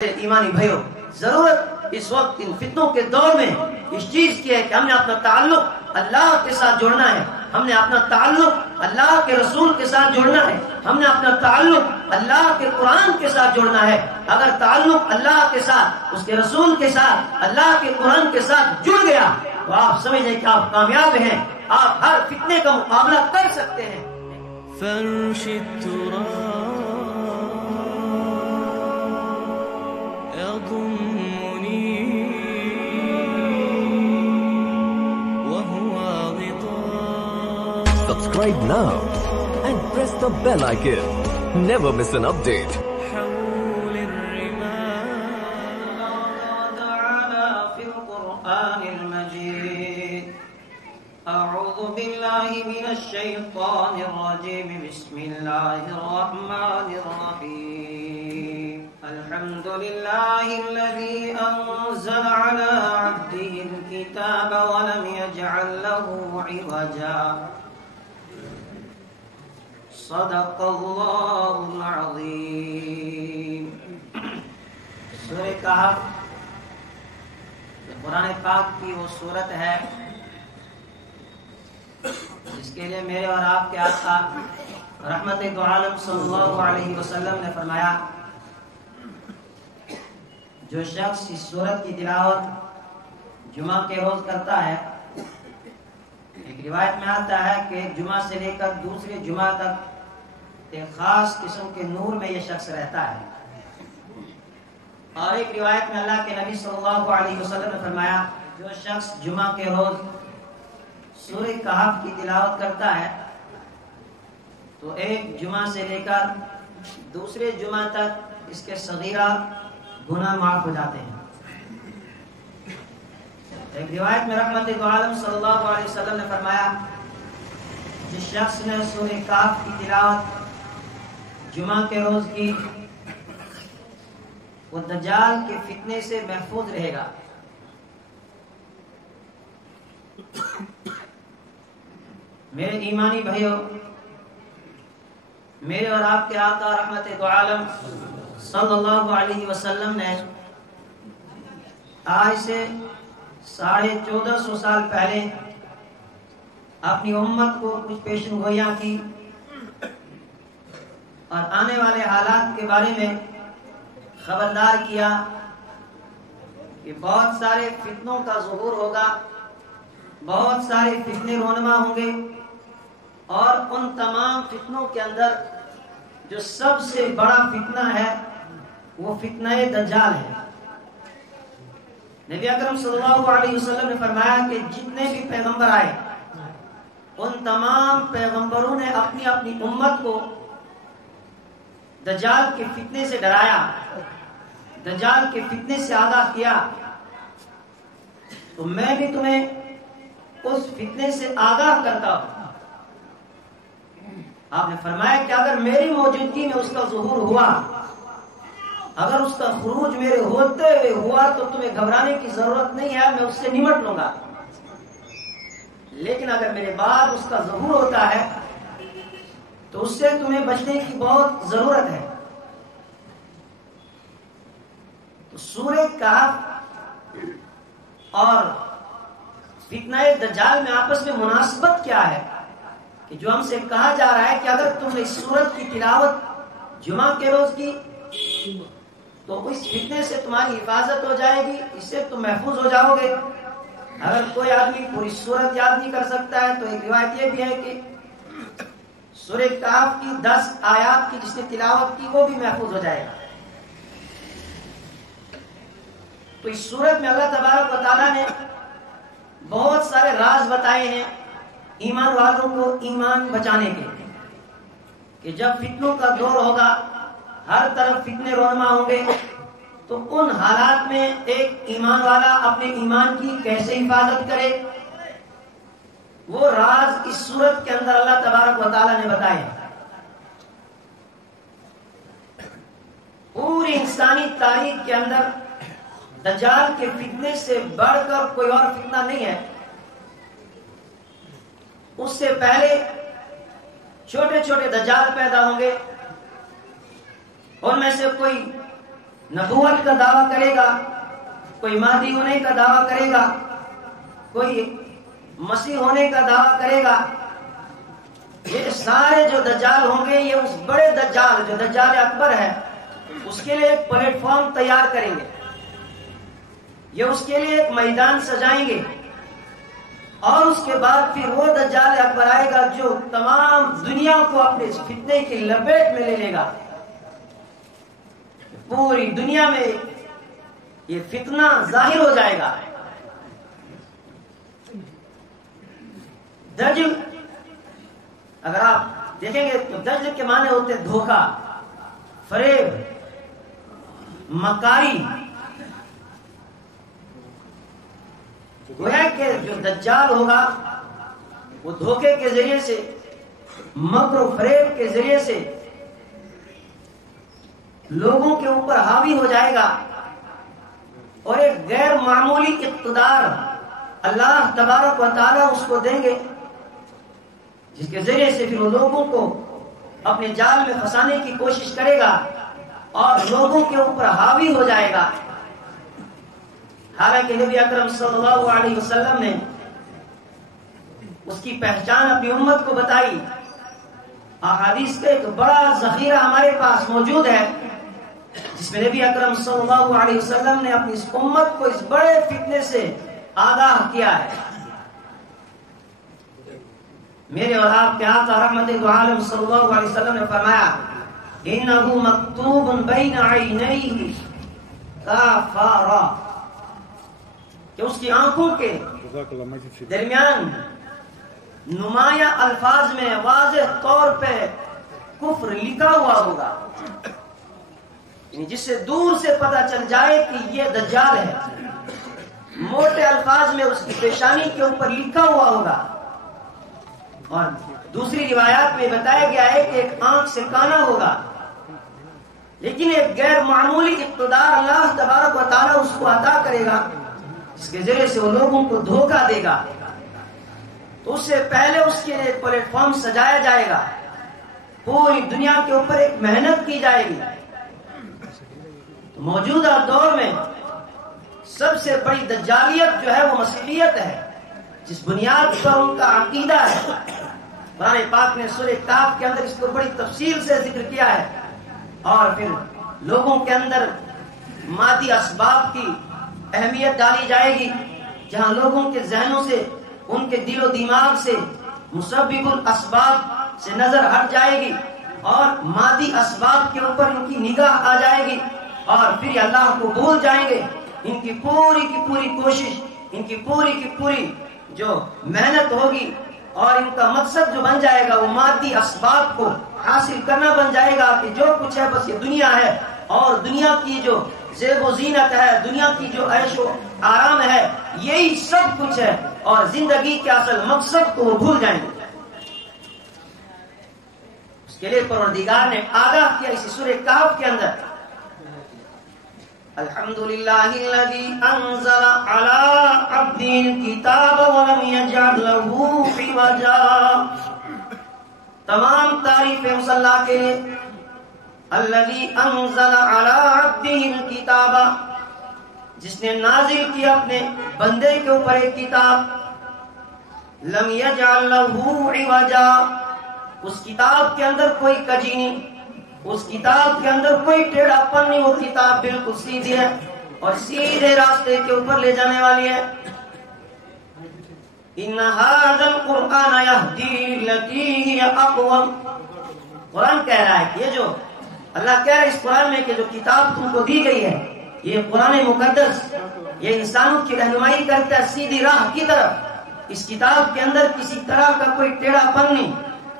ایمانی بھائیوں، ضرورت اس وقت ان فتنوں کے دور میں اس چیز کی ہے کہ ہم نے اپنا تعلق اللہ کے ساتھ جوڑنا ہے، ہم نے اپنا تعلق اللہ کے رسول کے ساتھ جوڑنا ہے، ہم نے اپنا تعلق اللہ کے قرآن کے ساتھ جوڑنا ہے۔ اگر تعلق اللہ کے ساتھ، اس کے رسول کے ساتھ، اللہ کے قرآن کے ساتھ جڑ گیا تو آپ سمجھیں کہ آپ کامیاب ہیں، آپ ہر فتنے کا مقابلہ کر سکتے ہیں۔ Subscribe now and press the bell icon. Never miss an update. أعوذ بالله من الشيطان الرجيم. بسم الله الرحمن الرحيم. الحمد لله الذي أنزل على عبده الكتاب ولم يجعل له عوجا. صدق الله العظيم. سورہ کہف قرآن پاک کی وہ سورت ہے جس کے لیے میرے اور آپ کے آقا رحمت دو عالم صلی اللہ علیہ وسلم نے فرمایا، جو شخص اس سورت کی تلاوت جمعہ کے روز کرتا ہے، ایک روایت میں آتا ہے کہ ایک جمعہ سے لے کر دوسرے جمعہ تک ایک خاص قسم کے نور میں یہ شخص رہتا ہے۔ اور ایک روایت میں اللہ کے نبی صلی اللہ علیہ وسلم نے فرمایا، جو شخص جمعہ کے روز سورہ کہف کی تلاوت کرتا ہے تو ایک جمعہ سے لے کر دوسرے جمعہ تک اس کے صغیرہ گناہ معاف ہو جاتے ہیں۔ ایک روایت میں رحمت دو عالم صلی اللہ علیہ وسلم نے فرمایا، جس شخص نے سورہ کہف کی تلاوت جمعہ کے روز کی، وہ دجال کے فتنے سے محفوظ رہے گا۔ میرے ایمانی بھائیوں، میرے اور آپ کے آقا رحمت دو عالم صلی اللہ علیہ وسلم نے آج سے 1450 سال پہلے اپنی امت کو کچھ پیشن گوئیاں کی اور آنے والے حالات کے بارے میں خبردار کیا کہ بہت سارے فتنوں کا ظہور ہوگا، بہت سارے فتنے رونما ہوں گے، اور ان تمام فتنوں کے اندر جو سب سے بڑا فتنہ ہے وہ فتنہ دجال ہے۔ نبی اکرم صلی اللہ علیہ وسلم نے فرمایا کہ جتنے بھی پیغمبر آئے ان تمام پیغمبروں نے اپنی اپنی امت کو دجال کے فتنے سے ڈرایا، دجال کے فتنے سے آگاہ کیا۔ تو میں بھی تمہیں اس فتنے سے آگاہ کرتا ہوں۔ آپ نے فرمایا کہ اگر میری موجودگی میں اس کا ظہور ہوا، اگر اس کا خروج میرے ہوتے ہوئے ہوا تو تمہیں گھبرانے کی ضرورت نہیں ہے، میں اس سے نمٹ لوں گا۔ لیکن اگر میرے بعد اس کا ظہور ہوتا ہے تو اس سے تمہیں بچنے کی بہت ضرورت ہے۔ تو سورہ کہف اور فتنہ دجال میں آپس میں مناسبت کیا ہے کہ جو ہم سے کہا جا رہا ہے کہ اگر تم اس سورت کی تلاوت جمعہ کے روز کی تو اس فتنے سے تمہاری حفاظت ہو جائے گی، اس سے تم محفوظ ہو جاؤ گے۔ اگر کوئی آدمی پوری سورت یاد نہیں کر سکتا ہے تو ایک روایت یہ بھی ہے کہ سورہ کہف کی 10 آیات کی جس نے تلاوت کی وہ بھی محفوظ ہو جائے گا۔ تو اس سورت میں اللہ تبارک و تعالیٰ نے بہت سارے راز بتائے ہیں ایمان والوں کو ایمان بچانے کے، کہ جب فتنوں کا دور ہوگا، ہر طرف فتنے رونما ہوں گے، تو ان حالات میں ایک ایمان والا اپنے ایمان کی کیسے حفاظت کرے، وہ راز اس سورت کے اندر اللہ تبارک و تعالیٰ نے بتائے۔ پوری انسانی تاریخ کے اندر دجال کے فتنے سے بڑھ کر کوئی اور فتنہ نہیں ہے۔ اس سے پہلے چھوٹے چھوٹے دجال پیدا ہوں گے، ان میں سے کوئی نبوت کا دعویٰ کرے گا، کوئی مہدی ہونے کا دعویٰ کرے گا، کوئی مسیح ہونے کا دعویٰ کرے گا۔ یہ سارے جو دجال ہوں گے یہ اس بڑے دجال جو دجال اکبر ہے اس کے لیے ایک پلیٹ فارم تیار کریں گے، یہ اس کے لیے ایک میدان سجائیں گے، اور اس کے بعد پھر وہ دجال اکبر آئے گا جو تمام دنیا کو اپنے فتنے کی لپیٹ میں لے لے گا۔ پوری دنیا میں یہ فتنہ ظاہر ہو جائے گا۔ دجل اگر آپ دیکھیں گے تو دجل کے معنی ہوتے دھوکہ، فریب، مکاری۔ گویا کہ جو دجال ہوگا وہ دھوکے کے ذریعے سے، مکر و فریب کے ذریعے سے لوگوں کے اوپر حاوی ہو جائے گا، اور ایک غیر معمولی اقتدار اللہ تبارک و تعالیٰ اس کو دیں گے، جس کے ذریعے سے پھر وہ لوگوں کو اپنے جال میں پھنسانے کی کوشش کرے گا اور لوگوں کے اوپر حاوی ہو جائے گا۔ حالانکہ نبی اکرم صلی اللہ علیہ وسلم نے اس کی پہچان اپنی امت کو بتائی۔ احادیث کا ایک بڑا ذخیرہ ہمارے پاس موجود ہے جس میں نبی اکرم صلی اللہ علیہ وسلم نے اپنی اس امت کو اس بڑے فتنے سے آگاہ کیا ہے۔ میرے اور آپ کے آقا رحمت دو عالم صلی اللہ علیہ وسلم نے فرمایا انہ مکتوب بین عینیہ کافارا، کہ اس کی آنکھوں کے درمیان نمایاں الفاظ میں واضح طور پہ کفر لکھا ہوا ہوگا، یعنی جس سے دور سے پتہ چل جائے کہ یہ دجال ہے۔ موٹے الفاظ میں اس کی پیشانی کے اوپر لکھا ہوا ہوگا، اور دوسری روایات میں بتایا گیا ہے کہ ایک آنکھ سے کانا ہوگا، لیکن ایک غیر معمولی اقتدار اللہ تبارک و تعالیٰ اس کو عطا کرے گا، جس کے ذریعے سے وہ لوگوں کو دھوکہ دے گا۔ تو اس سے پہلے اس کے لیے ایک پلیٹ فارم سجایا جائے گا، پوری دنیا کے اوپر ایک محنت کی جائے گی۔ موجودہ دور میں سب سے بڑی دجالیت جو ہے وہ مسیحیت ہے، جس بنیاد پر ان کا عقیدہ ہے۔ قرآن پاک نے سورہ کہف کے اندر اس کو بڑی تفصیل سے ذکر کیا ہے، اور پھر لوگوں کے اندر مادی اسباب کی اہمیت ڈالی جائے گی، جہاں لوگوں کے ذہنوں سے، ان کے دل و دماغ سے مسبب الاسباب سے نظر ہٹ جائے گی، اور مادی اسباب کے اوپر ان کی نگاہ آ جائے گی، اور پھر یہ اللہ کو بھول جائیں گے۔ ان کی پوری کوشش، ان کی پوری جو محنت ہوگی اور ان کا مقصد جو بن جائے گا وہ مادی اسباب کو حاصل کرنا بن جائے گا، کہ جو کچھ ہے بس یہ دنیا ہے، اور دنیا کی جو زیب و زینت ہے، دنیا کی جو عیش و آرام ہے، یہی سب کچھ ہے، اور زندگی کے اصل مقصد کو وہ بھول جائیں گے۔ اس کے لیے پروردگار نے آگاہ کیا اسی سورہ کہف کے اندر، الحمدللہ الذی انزل علی عبدہ الکتاب ولم یجعل لہ عوجا۔ تمام تعریفیں اس اللہ کے لیے، الذی انزل علی عبدہ الکتاب، جس نے نازل کیا اپنے بندے کے اوپر ایک کتاب، لم یجعل لہ عوجا، اس کتاب کے اندر کوئی کجی نہیں، اس کتاب کے اندر کوئی ٹیڑھا پن نہیں، وہ کتاب بالکل سیدھی ہے اور سیدھے راستے کے اوپر لے جانے والی ہے۔ ان ھذا القرآن یہدی للتی ہی اقوم، قرآن کہہ رہا ہے کہ یہ جو اللہ کہہ رہا ہے اس قرآن میں کہ جو کتاب تم کو دی گئی ہے، یہ قرآن مقدس، یہ انسانوں کی رہنمائی کرتا ہے سیدھی راہ کی طرف۔ اس کتاب کے اندر کسی طرح کا کوئی ٹیڑھا پن نہیں،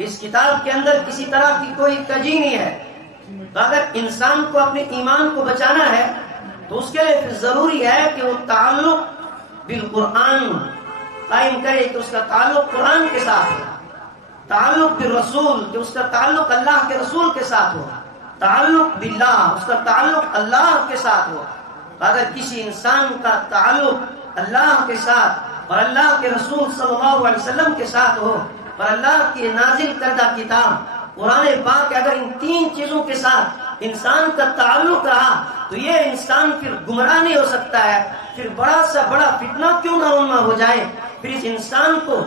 اس کتاب کے اندر کسی طرح کی کوئی کجی نہیں ہے۔ تو اگر انسان کو اپنے ایمان کو بچانا ہے تو اس کے لیے پھر ضروری ہے کہ وہ تعلق بالقرآن قائم کرے، کہ اس کا تعلق قرآن کے ساتھ ہو، تعلق بالرسول، کہ اس کا تعلق اللہ کے رسول کے ساتھ ہو، تعلق باللہ، اس کا تعلق اللہ کے ساتھ ہو۔ اگر کسی انسان کا تعلق اللہ کے ساتھ اور اللہ کے رسول صلی اللہ علیہ وسلم کے ساتھ ہو، اور اللہ کی نازل کردہ کتاب قرآن پاک، اگر ان تین چیزوں کے ساتھ انسان کا تعلق رہا تو یہ انسان پھر گمراہ نہیں ہو سکتا ہے. پھر بڑا سا بڑا فتنہ کیوں نہ رونما ہو جائے, پھر اس انسان کو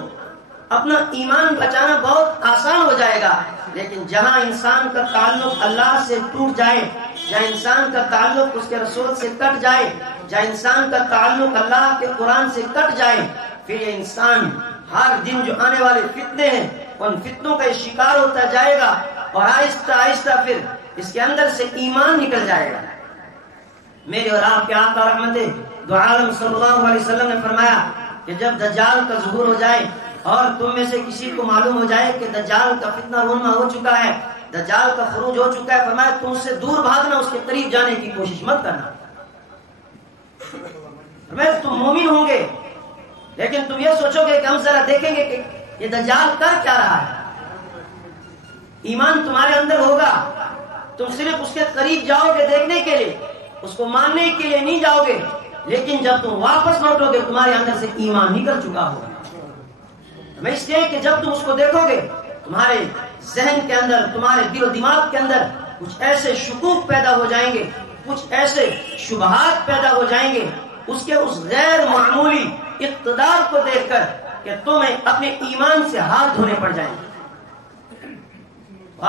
اپنا ایمان بچانا بہت آسان ہو جائے گا. لیکن جہاں انسان کا تعلق اللہ سے ٹوٹ جائے, جہاں انسان کا تعلق اس کے رسول سے کٹ جائے, جہاں انسان کا تعلق اللہ کے قرآن سے کٹ جائے, پھر یہ انسان ہر دن جو آنے والے فتنے ہیں ان فتنوں کا شکار ہوتا جائے گا, اور آہستہ آہستہ پھر اس کے اندر سے ایمان نکل جائے گا. میرے اور آپ کے آقا رحمت دو عالم صلی اللہ علیہ وسلم نے فرمایا کہ جب دجال کا ظہور ہو جائے اور تم میں سے کسی کو معلوم ہو جائے کہ دجال کا فتنہ رونما ہو چکا ہے, دجال کا خروج ہو چکا ہے, فرمایا تم اس سے دور بھاگنا, اس کے قریب جانے کی کوشش مت کرنا. فرمایا تم مومن ہوں گے لیکن تم یہ سوچو گے کہ ہم ذرا دیکھیں گے کہ یہ دجال کر کیا رہا ہے. ایمان تمہارے اندر ہوگا, تم صرف اس کے قریب جاؤ گے دیکھنے کے لیے, اس کو ماننے کے لیے نہیں جاؤ گے. لیکن جب تم واپس لوٹو گے تمہارے اندر سے ایمان نکل چکا ہوگا. میں اس لیے کہ جب تم اس کو دیکھو گے تمہارے ذہن کے اندر, تمہارے دل و دماغ کے اندر کچھ ایسے شکوک پیدا ہو جائیں گے, کچھ ایسے شبہات پیدا ہو جائیں گے اس کے اس غیر معمولی اقتدار کو دیکھ کر کہ تمہیں اپنے ایمان سے ہاتھ دھونے پڑ جائیں گے.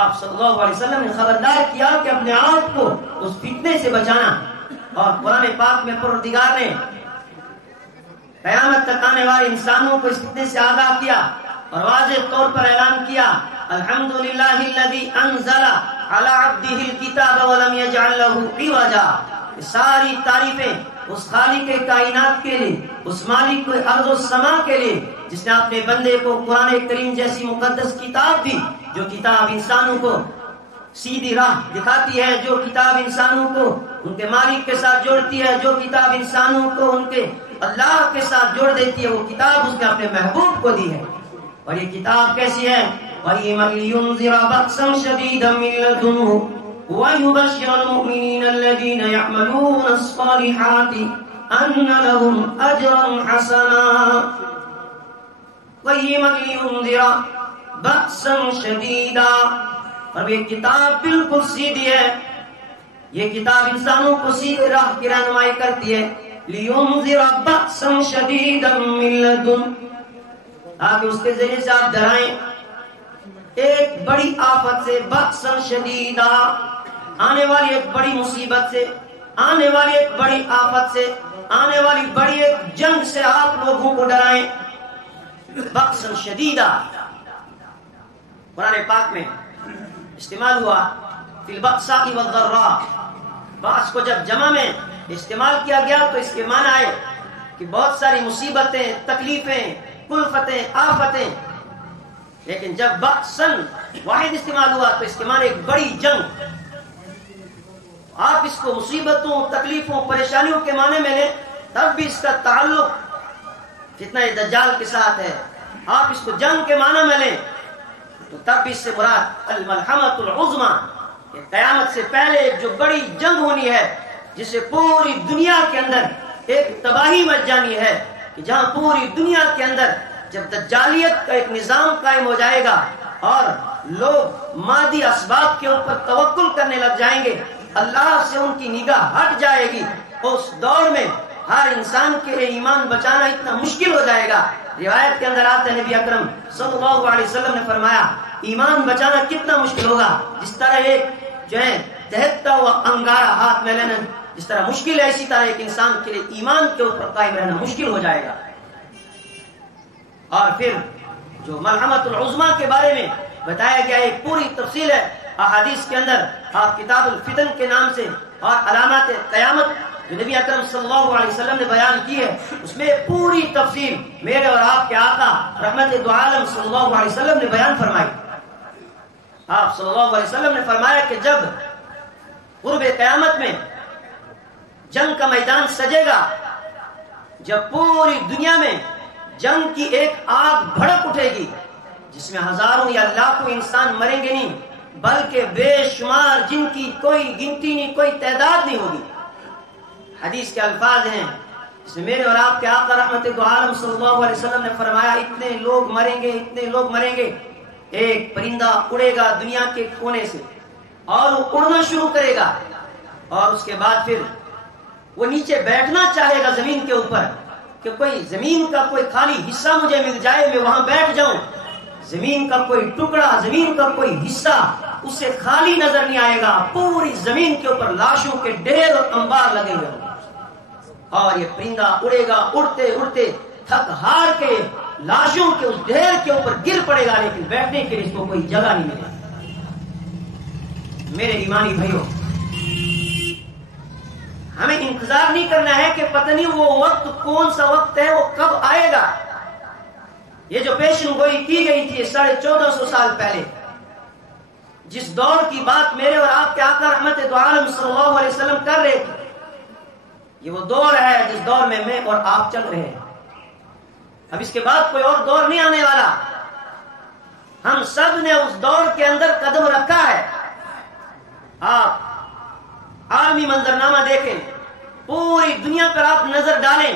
آپ صلی اللہ علیہ وسلم نے خبردار کیا کہ اپنے آپ کو اس فتنے سے بچانا, اور قرآن پاک میں پروردگار نے قیامت تک آنے والے انسانوں کو اس فتنے سے آگاہ کیا اور واضح طور پر اعلان کیا, الحمدللہ الذی انزل علی عبدہ الکتاب ولم یجعل لہ عوجا. ساری تعریفیں اس خالق کائنات کے لیے, اس مالک ارض و سما کے لیے جس نے اپنے بندے کو قرآن کریم جیسی مقدس کتاب دی, جو کتاب انسانوں کو سیدھی راہ دکھاتی ہے, جو کتاب انسانوں کو ان کے مالک کے ساتھ جوڑتی ہے, جو کتاب انسانوں کو ان کے اللہ کے ساتھ جوڑ دیتی ہے. وہ کتاب اس نے اپنے محبوب کو دی ہے. اور یہ کتاب کیسی ہے, وَلِمَنْ لِيُنذِرَ بَأْسًا شَدِيدًا مِنْ لَدُنْهُ وَيُبَشِّرَ الْمُؤْمِنِينَ الَّذِينَ يَعْمَلُونَ الصَّالِحَاتِ أَنَّ لَهُمْ أَجْرًا حَسَنًا. وَلِمَنْ لِيُنذِرَ بَأْسًا شَدِيدًا. اور یہ کتاب بالکل سیدھی ہے, یہ کتاب انسانوں کو سیدھی راہ کی رہنمائی کرتی ہے. لِيُنذِرَ بَأْسًا شَدِيدًا مِنْ لَدُنْهُ, تاکہ اس کے ذریعے سے آپ ڈرائیں ایک بڑی آفت سے, بأسًا شدیدا, آنے والی ایک بڑی مصیبت سے, آنے والی ایک بڑی آفت سے, آنے والی بڑی ایک جنگ سے آپ لوگوں کو ڈرائیں. بأسًا شدیدا قرآن پاک میں استعمال ہوا فی البأساء والضراء. باس کو جب جمع میں استعمال کیا گیا تو اس کے معنی آئے کہ بہت ساری مصیبتیں, تکلیفیں, کلفتیں, آفتیں. لیکن جب بأسن واحد استعمال ہوا تو اس کے معنی ایک بڑی جنگ. آپ اس کو مصیبتوں, تکلیفوں, پریشانیوں کے معنی میں لیں تب بھی اس کا تعلق فتنہ دجال کے ساتھ ہے. آپ اس کو جنگ کے معنی میں لیں تو تب بھی اس سے مراد الملحمۃ العظمیٰ, قیامت سے پہلے ایک جو بڑی جنگ ہونی ہے جس سے پوری دنیا کے اندر ایک تباہی مچ جانی ہے, کہ جہاں پوری دنیا کے اندر جب دجالیت کا ایک نظام قائم ہو جائے گا اور لوگ مادی اسباب کے اوپر توکل کرنے لگ جائیں گے, اللہ سے ان کی نگاہ ہٹ جائے گی, اس دور میں ہر انسان کے لیے ایمان بچانا اتنا مشکل ہو جائے گا. روایت کے اندر آتا ہے نبی اکرم صلی اللہ علیہ وسلم نے فرمایا ایمان بچانا کتنا مشکل ہوگا, جس طرح ایک جو ہے دہتا ہوا انگارہ ہاتھ میں لینا جس طرح مشکل ہے, اسی طرح ایک انسان کے لیے ایمان کے اوپر قائم رہنا مشکل ہو جائے گا. اور پھر جو ملحمۃ العظمیٰ کے بارے میں بتایا گیا ایک پوری تفصیل ہے احادیث کے اندر. آپ کتاب الفتن کے نام سے اور علامات قیامت جو نبی اکرم صلی اللہ علیہ وسلم نے بیان کی ہے, اس میں پوری تفصیل میرے اور آپ کے آقا رحمت دو عالم صلی اللہ علیہ وسلم نے بیان فرمائی. آپ صلی اللہ علیہ وسلم نے فرمایا کہ جب قرب قیامت میں جنگ کا میدان سجے گا, جب پوری دنیا میں جنگ کی ایک آگ بھڑک اٹھے گی جس میں ہزاروں یا لاکھوں انسان مریں گے نہیں بلکہ بے شمار جن کی کوئی گنتی نہیں, کوئی تعداد نہیں ہوگی. حدیث کے الفاظ ہیں جس میں میرے اور آپ کے آقا رحمت دو عالم صلی اللہ علیہ وسلم نے فرمایا اتنے لوگ مریں گے, اتنے لوگ مریں گے, ایک پرندہ اڑے گا دنیا کے کونے سے اور وہ اڑنا شروع کرے گا اور اس کے بعد پھر وہ نیچے بیٹھنا چاہے گا زمین کے اوپر کہ کوئی زمین کا کوئی خالی حصہ مجھے مل جائے، میں وہاں بیٹھ جاؤں. زمین کا کوئی ٹکڑا، زمین کا کوئی حصہ اسے خالی نظر نہیں آئے گا. پوری زمین کے اوپر لاشوں کے ڈھیر اور انبار لگے ہوئے اور یہ پرندہ اڑے گا، اڑتے اڑتے تھک ہار کے لاشوں کے اس ڈھیر کے اوپر گر پڑے گا، لیکن بیٹھنے کے لیے اس کو کوئی جگہ نہیں ملے. میرے ایمانی بھائیوں، ہمیں انتظار نہیں کرنا ہے کہ پتہ نہیں وہ وقت کون سا وقت ہے، وہ کب آئے گا. یہ جو پیشن گوئی کی گئی تھی 1450 سال پہلے، جس دور کی بات میرے اور آپ کے آقا رحمت دو عالم صلی اللہ علیہ وسلم کر رہے تھے، یہ وہ دور ہے جس دور میں اور آپ چل رہے ہیں. اب اس کے بعد کوئی اور دور نہیں آنے والا. ہم سب نے اس دور کے اندر قدم رکھا ہے. آپ عالمی منظرنامہ دیکھیں، پوری دنیا پر آپ نظر ڈالیں،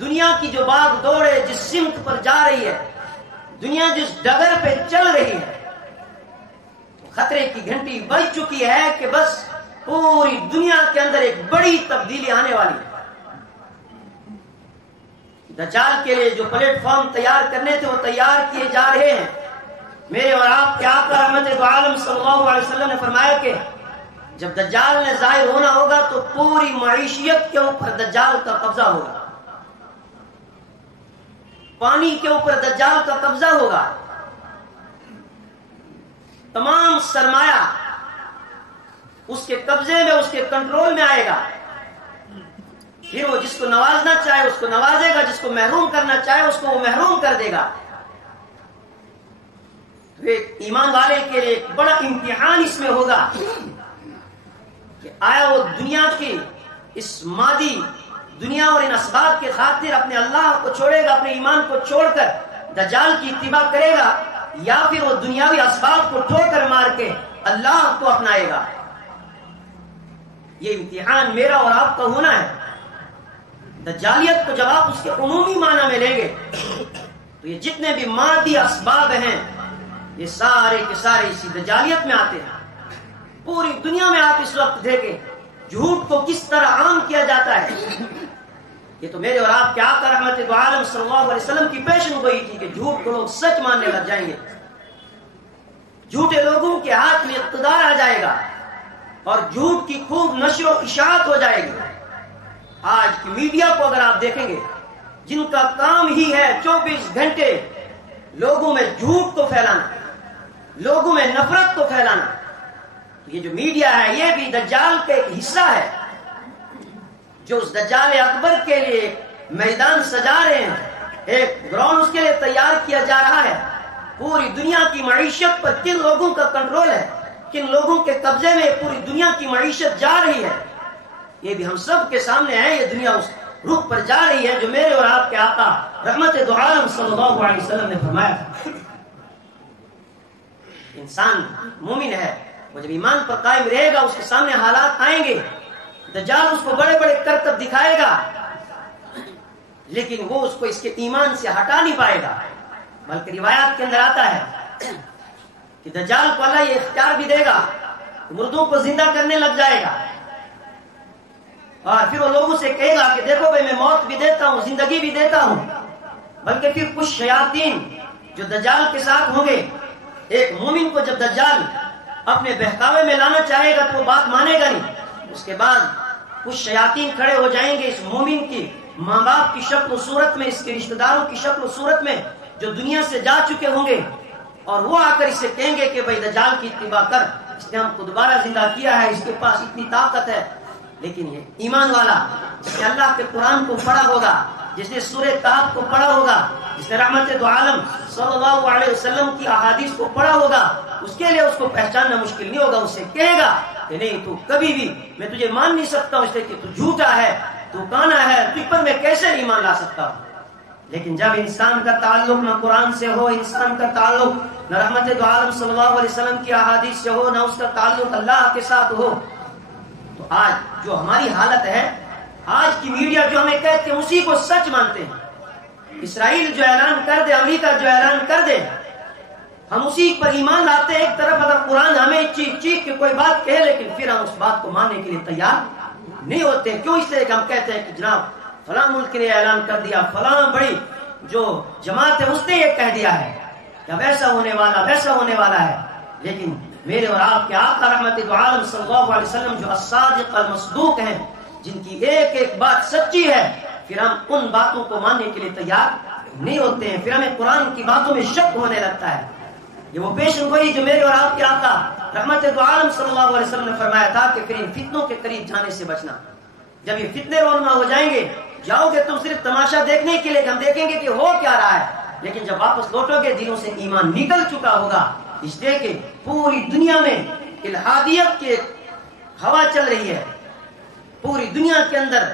دنیا کی جو باغ دوڑ ہے، جس سمت پر جا رہی ہے، دنیا جس ڈگر پہ چل رہی ہے، خطرے کی گھنٹی بج چکی ہے کہ بس پوری دنیا کے اندر ایک بڑی تبدیلی آنے والی ہے. دجال کے لیے جو پلیٹ فارم تیار کرنے تھے وہ تیار کیے جا رہے ہیں. میرے اور آپ کے آقا رحمت دو عالم صلی اللہ علیہ وسلم نے فرمایا کہ جب دجال نے ظاہر ہونا ہوگا تو پوری معیشیت کے اوپر دجال کا قبضہ ہوگا، پانی کے اوپر دجال کا قبضہ ہوگا، تمام سرمایہ اس کے قبضے میں، اس کے کنٹرول میں آئے گا. پھر وہ جس کو نوازنا چاہے اس کو نوازے گا، جس کو محروم کرنا چاہے اس کو وہ محروم کر دے گا. تو ایک ایمان والے کے لیے ایک بڑا امتحان اس میں ہوگا کہ آیا وہ دنیا کی اس مادی دنیا اور ان اسباب کے خاطر اپنے اللہ کو چھوڑے گا، اپنے ایمان کو چھوڑ کر دجال کی اتباع کرے گا، یا پھر وہ دنیاوی اسباب کو ٹھوکر مار کے اللہ کو اپنائے گا. یہ امتحان میرا اور آپ کا ہونا ہے. دجالیت کو جب آپ اس کے عمومی معنی میں لیں گے تو یہ جتنے بھی مادی اسباب ہیں یہ سارے کے سارے اسی دجالیت میں آتے ہیں. پوری دنیا میں آپ اس وقت دیکھیں جھوٹ کو کس طرح عام کیا جاتا ہے. یہ تو میرے اور آپ کے آقا رحمت دو عالم صلی اللہ علیہ وسلم کی پیشن گوئی تھی کہ جھوٹ کو لوگ سچ ماننے لگ جائیں گے، جھوٹے لوگوں کے ہاتھ میں اقتدار آ جائے گا اور جھوٹ کی خوب نشر و اشاعت ہو جائے گی. آج کی میڈیا کو اگر آپ دیکھیں گے، جن کا کام ہی ہے 24 گھنٹے لوگوں میں جھوٹ کو پھیلانا، لوگوں میں نفرت کو پھیلانا، تو یہ جو میڈیا ہے یہ بھی دجال کا ایک حصہ ہے جو اس دجال اکبر کے لیے میدان سجا رہے ہیں. ایک گراؤنڈ اس کے لیے تیار کیا جا رہا ہے. پوری دنیا کی معیشت پر کن لوگوں کا کنٹرول ہے، کن لوگوں کے قبضے میں پوری دنیا کی معیشت جا رہی ہے، یہ بھی ہم سب کے سامنے ہے. یہ دنیا اس رخ پر جا رہی ہے جو میرے اور آپ کے آقا رحمت دو عالم صلی اللہ علیہ وسلم نے فرمایا تھا. انسان مومن ہے، وہ جب ایمان پر قائم رہے گا اس کے سامنے حالات آئیں گے، دجال اس کو بڑے بڑے کرتب دکھائے گا لیکن وہ اس کو اس کے ایمان سے ہٹا نہیں پائے گا. بلکہ روایات کے اندر آتا ہے کہ دجال کو اللہ یہ اختیار بھی دے گا، مردوں کو زندہ کرنے لگ جائے گا اور پھر وہ لوگوں سے کہے گا کہ دیکھو بھائی میں موت بھی دیتا ہوں، زندگی بھی دیتا ہوں. بلکہ پھر کچھ شیاطین جو دجال کے ساتھ ہوں گے، ایک مومن کو جب دجال اپنے بہکاوے میں لانا چاہے گا تو وہ بات مانے گا نہیں. اس کے بعد کچھ شیاطین کھڑے ہو جائیں گے اس مومن کی ماں باپ کی شکل و صورت میں، اس کے رشتہ داروں کی شکل و صورت میں جو دنیا سے جا چکے ہوں گے، اور وہ آ کر اسے کہیں گے کہ بھائی دجال کی اتباع کر، اس نے ہم کو دوبارہ زندہ کیا ہے، اس کے پاس اتنی طاقت ہے. لیکن یہ ایمان والا جس نے اللہ کے قرآن کو پڑھا ہوگا، جس نے سورہ کہف کو پڑھا ہوگا، جس نے رحمت دو عالم صلی اللہ علیہ وسلم کی احادیث کو پڑھا ہوگا، اس کے لیے اس کو پہچاننا مشکل نہیں ہوگا. اسے کہے گا کہ نہیں تو کبھی بھی میں تجھے مان نہیں سکتا ہوں، اس لیے کہ تو جھوٹا ہے، تو کانا ہے، تجھ پر میں کیسے ایمان لا سکتا ہوں. لیکن جب انسان کا تعلق نہ قرآن سے ہو، انسان کا تعلق نہ رحمت دو عالم صلی اللہ علیہ وسلم کی احادیث سے ہو، نہ اس کا تعلق اللہ کے ساتھ ہو، تو آج جو ہماری حالت ہے، آج کی میڈیا جو ہمیں کہتے ہیں اسی کو سچ مانتے ہیں. اسرائیل جو اعلان کر دے، امریکہ جو اعلان کر دے، ہم اسی پر ایمان لاتے ہیں. ایک طرف اگر قرآن ہمیں چیخ چیخ کے کوئی بات کہے لیکن پھر ہم اس بات کو ماننے کے لیے تیار نہیں ہوتے. کیوں؟ اس لیے کہ ہم کہتے ہیں کہ جناب فلاں ملک نے اعلان کر دیا، فلاں بڑی جو جماعت ہے اس نے یہ کہہ دیا ہے کہ ویسا ہونے والا ویسا ہونے والا ہے. لیکن میرے اور آپ کے آقا رحمت دو عالم صلی اللہ علیہ وسلم جو الصادق المصدوق ہیں، جن کی ایک ایک بات سچی ہے، پھر ہم ان باتوں کو ماننے کے لیے تیار نہیں ہوتے ہیں. پھر ہمیں قرآن کی باتوں میں شک ہونے لگتا ہے. یہ وہ پیشن گوئی جو میرے اور آپ کے آقا رحمت دو عالم صلی اللہ علیہ وسلم نے فرمایا تھا کہ پھر ان فتنوں کے قریب جانے سے بچنا. جب یہ فتنے رونما ہو جائیں گے، جاؤ گے تم صرف تماشا دیکھنے کے لیے، ہم دیکھیں گے کہ ہو کیا رہا ہے، لیکن جب واپس لوٹو گے دلوں سے ایمان نکل چکا ہوگا. اس لیے کہ پوری دنیا میں الہادیت کی ہوا چل رہی ہے. پوری دنیا کے اندر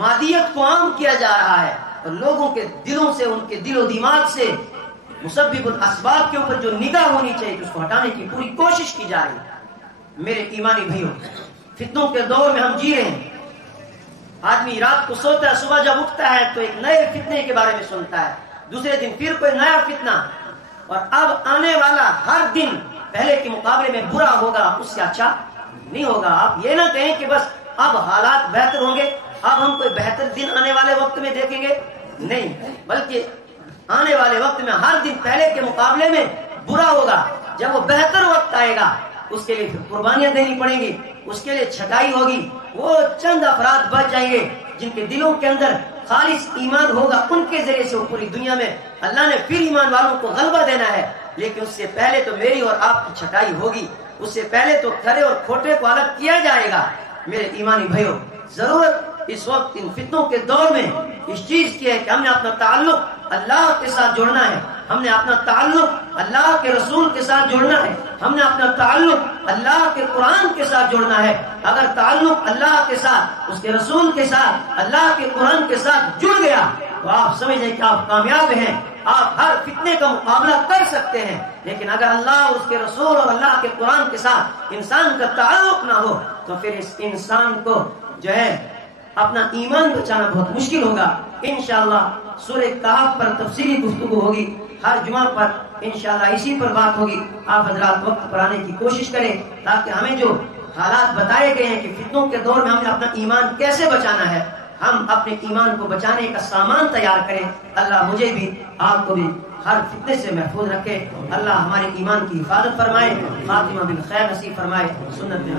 مادیت کو عام کیا جا رہا ہے اور لوگوں کے دلوں سے، ان کے دل و دماغ سے مسبب الاسباب کے اوپر جو نگاہ ہونی چاہیے اس کو ہٹانے کی پوری کوشش کی جا رہی ہے. میرے ایمانی بھائیوں، فتنوں کے دور میں ہم جی رہے ہیں. آدمی رات کو سوتا ہے، صبح جب اٹھتا ہے تو ایک نئے فتنے کے بارے میں سنتا ہے، دوسرے دن پھر کوئی نیا فتنہ، اور اب آنے والا ہر دن پہلے کے مقابلے میں برا ہوگا، اس سے اچھا نہیں ہوگا. آپ یہ نہ کہیں کہ بس اب حالات بہتر ہوں گے، اب ہم کوئی بہتر دن آنے والے وقت میں دیکھیں گے، نہیں، بلکہ آنے والے وقت میں ہر دن پہلے کے مقابلے میں برا ہوگا. جب وہ بہتر وقت آئے گا اس کے لیے پھر قربانیاں دینی پڑیں گی، اس کے لیے چھٹائی ہوگی. وہ چند افراد بچ جائیں گے جن کے دلوں کے اندر خالص ایمان ہوگا، ان کے ذریعے سے وہ پوری دنیا میں اللہ نے پھر ایمان والوں کو غلبہ دینا ہے. لیکن اس سے پہلے تو میری اور آپ کی چھٹائی ہوگی، اس سے پہلے تو کھرے اور کھوٹے کو الگ کیا جائے گا. میرے ایمانی بھائیوں، ضرورت اس وقت ان فتنوں کے دور میں اس چیز کی ہے کہ ہم نے اپنا تعلق اللہ کے ساتھ جوڑنا ہے، ہم نے اپنا تعلق اللہ کے رسول کے ساتھ جوڑنا ہے، ہم نے اپنا تعلق اللہ کے قرآن کے ساتھ جوڑنا ہے. اگر تعلق اللہ کے ساتھ، اس کے رسول کے ساتھ، اللہ کے قرآن کے ساتھ جڑ گیا تو آپ سمجھیں کہ آپ کامیاب ہیں، آپ ہر فتنے کا مقابلہ کر سکتے ہیں. لیکن اگر اللہ اور اس کے رسول اور اللہ کے قرآن کے ساتھ انسان کا تعلق نہ ہو تو پھر اس انسان کو جو ہے اپنا ایمان بچانا بہت مشکل ہوگا. انشاءاللہ سورہ کہف پر تفصیلی گفتگو ہوگی، ہر جمعہ پر انشاءاللہ اسی پر بات ہوگی. آپ حضرات وقت پر آنے کی کوشش کریں تاکہ ہمیں جو حالات بتائے گئے ہیں کہ فتنوں کے دور میں ہم نے اپنا ایمان کیسے بچانا ہے، ہم اپنے ایمان کو بچانے کا سامان تیار کریں. اللہ مجھے بھی آپ کو بھی ہر فتنے سے محفوظ رکھے. اللہ ہمارے ایمان کی حفاظت فرمائے، خاتمہ بالخیر نصیب فرمائے. سنت میں